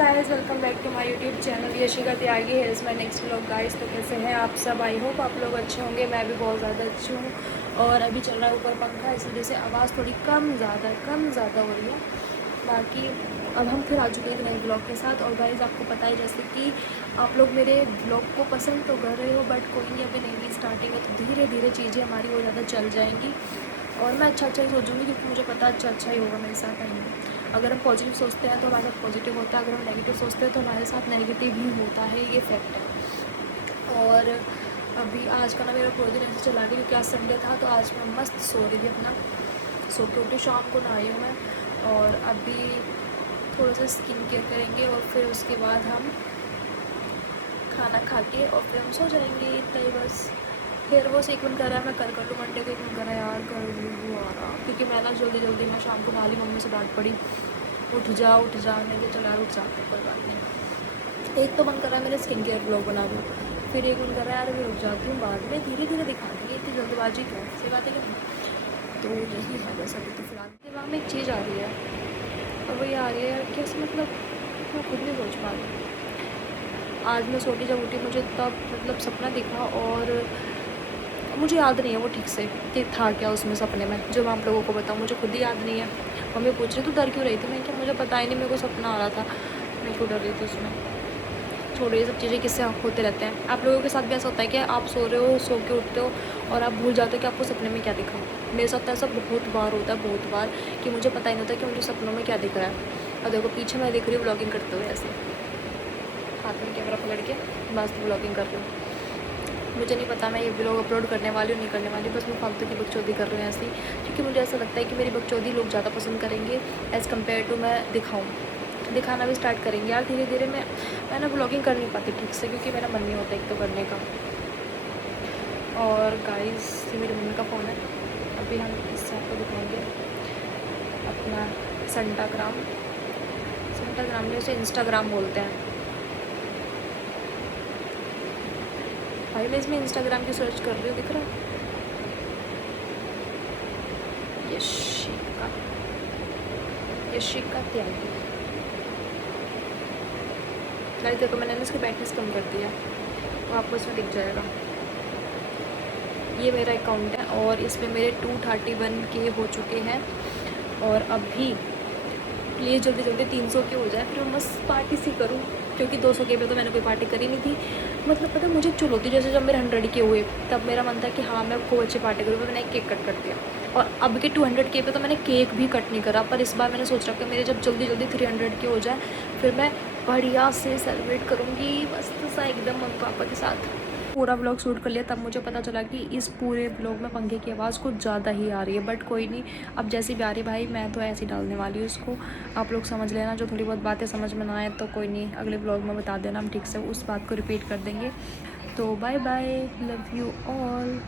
Guys, welcome back to my YouTube channel Yashika Tyagi. है is my next vlog guys. तो कैसे हैं आप सब? आई होप आप लोग अच्छे होंगे। मैं भी बहुत ज़्यादा अच्छी हूँ। और अभी चल रहा है ऊपर पंखा, इस वजह से आवाज़ थोड़ी कम ज़्यादा हो रही है। बाकी अब हम फिर आ चुके हैं नए ब्लॉग के साथ। और गाइस आपको पता है जैसे कि आप लोग मेरे ब्लॉग को पसंद तो कर रहे हो, बट कोई नहीं, अभी नई स्टार्टिंग है तो धीरे धीरे चीज़ें हमारी वो ज़्यादा चल जाएंगी। और मैं अच्छा ही सोचूंगी, क्योंकि मुझे पता है अच्छा ही होगा मेरे साथ। आएंगे अगर हम पॉजिटिव सोचते हैं तो हमारे साथ पॉजिटिव होता है, अगर हम नेगेटिव सोचते हैं तो हमारे साथ नेगेटिव ही होता है, ये फैक्ट है। और अभी आज का ना मेरा पूरे दिन ऐसे चला गया, क्योंकि आज संडे था तो आज मैं मस्त सो रही थी अपना। सो के उठी, शाम को नहाई हूँ मैं। और अभी थोड़ा सा स्किन केयर करेंगे और फिर उसके बाद हम खाना खा के और फिर हम सो जाएंगे। इतना ही बस। फिर वो एक मन कर रहा है मैं कर लूँ, मंडे को एक मन कर रहा है यार कर लूँ आ रहा, क्योंकि मैं ना जल्दी मैं शाम को नहा ली, मम्मी से डांट पड़ी उठ जा मैं कि चलो यार उठ जाते, कोई बात नहीं। एक तो मन कर रहा है मेरा स्किन केयर ब्लॉग बना दूँ, फिर एक मन कर रहा है यार मैं रुक जाती हूँ, बाद में धीरे धीरे दिखा देंगे, इतनी जल्दबाजी क्यों, सही बात है कि नहीं। तो यही है बस। अभी तो फिलहाल दिमाग में एक चीज़ आ रही है, और वो ये आ रही है यार कैसे, मतलब मैं खुद नहीं सोच पा रही। आज मैं सोटी जब उठी मुझे तब मतलब सपना दिखा, और मुझे याद नहीं है वो ठीक से कि था क्या उसमें सपने में, जो मैं आप लोगों को बताऊँ मुझे खुद ही याद नहीं है। मम्मी पूछ रही तू डर क्यों रही थी, मैं क्या मुझे पता ही नहीं, मेरे को सपना आ रहा था, मैं क्यों डर रही थी उसमें। छोड़ो ये सब चीज़ें, किससे होते रहते हैं। आप लोगों के साथ भी ऐसा होता है कि आप सो रहे हो, सो के उठते हो और आप भूल जाते हो कि आपको सपने में क्या दिखा। मेरे साथ तो ऐसा बहुत बार होता है, बहुत बार, कि मुझे पता ही नहीं होता कि मुझे सपनों में क्या दिख रहा है। और देखो पीछे मैं दिख रही हूँ ब्लॉगिंग करते हुए, ऐसे हाथ में कैमरा पकड़ के मस्त ब्लॉगिंग कर रही हूँ। मुझे नहीं पता मैं ये व्लॉग अपलोड करने वाली हूँ नहीं करने वाली, बस मैं फालतू की बकचोदी कर रही हूँ ऐसी, क्योंकि मुझे ऐसा लगता है कि मेरी बकचोदी लोग ज़्यादा पसंद करेंगे एज़ कम्पेयर टू मैं दिखाना भी स्टार्ट करेंगे यार धीरे धीरे। मैं ना ब्लॉगिंग कर नहीं पाती ठीक से, क्योंकि मेरा मन नहीं होता एक तो करने का। और गाइस ये मेरी मम्मी का फ़ोन है, अभी हम इससे आपको दिखाएंगे अपना सेंटाग्राम में उसे इंस्टाग्राम बोलते हैं। भाई मैं इसमें इंस्टाग्राम की सर्च कर रही हूँ, दिख रहा है यशिका त्यागी। गाइस देखो मैंने इसकी ब्राइटनेस कम कर दिया, तो आपको इसमें दिख जाएगा। ये मेरा अकाउंट है और इसमें मेरे 231K हो चुके हैं। और अभी प्लीज़ जल्दी 300 के हो जाए, फिर मैं मस्त पार्टी सी करूँ, क्योंकि 200K पे तो मैंने कोई पार्टी करी नहीं थी। मतलब पता मुझे चुल होती, जैसे जब मेरे 100K हुए तब मेरा मन था कि हाँ मैं खूब अच्छी पार्टी करूँ, मैंने एक केक कट कर दिया। और अब के 200K पे तो मैंने केक भी कट नहीं करा, पर इस बार मैंने सोच रखा कि मेरे जब जल्दी 300K हो जाए फिर मैं बढ़िया से सेलिब्रेट करूँगी मस्त सा एकदम मम्मी पापा के साथ। पूरा व्लॉग शूट कर लिया, तब मुझे पता चला कि इस पूरे व्लॉग में पंखे की आवाज़ कुछ ज़्यादा ही आ रही है, बट कोई नहीं, अब जैसी भी आ रही भाई मैं तो ऐसे ही डालने वाली हूँ इसको। आप लोग समझ लेना, जो थोड़ी बहुत बातें समझ में ना आए तो कोई नहीं, अगले व्लॉग में बता देना, हम ठीक से उस बात को रिपीट कर देंगे। तो bye bye, love you all.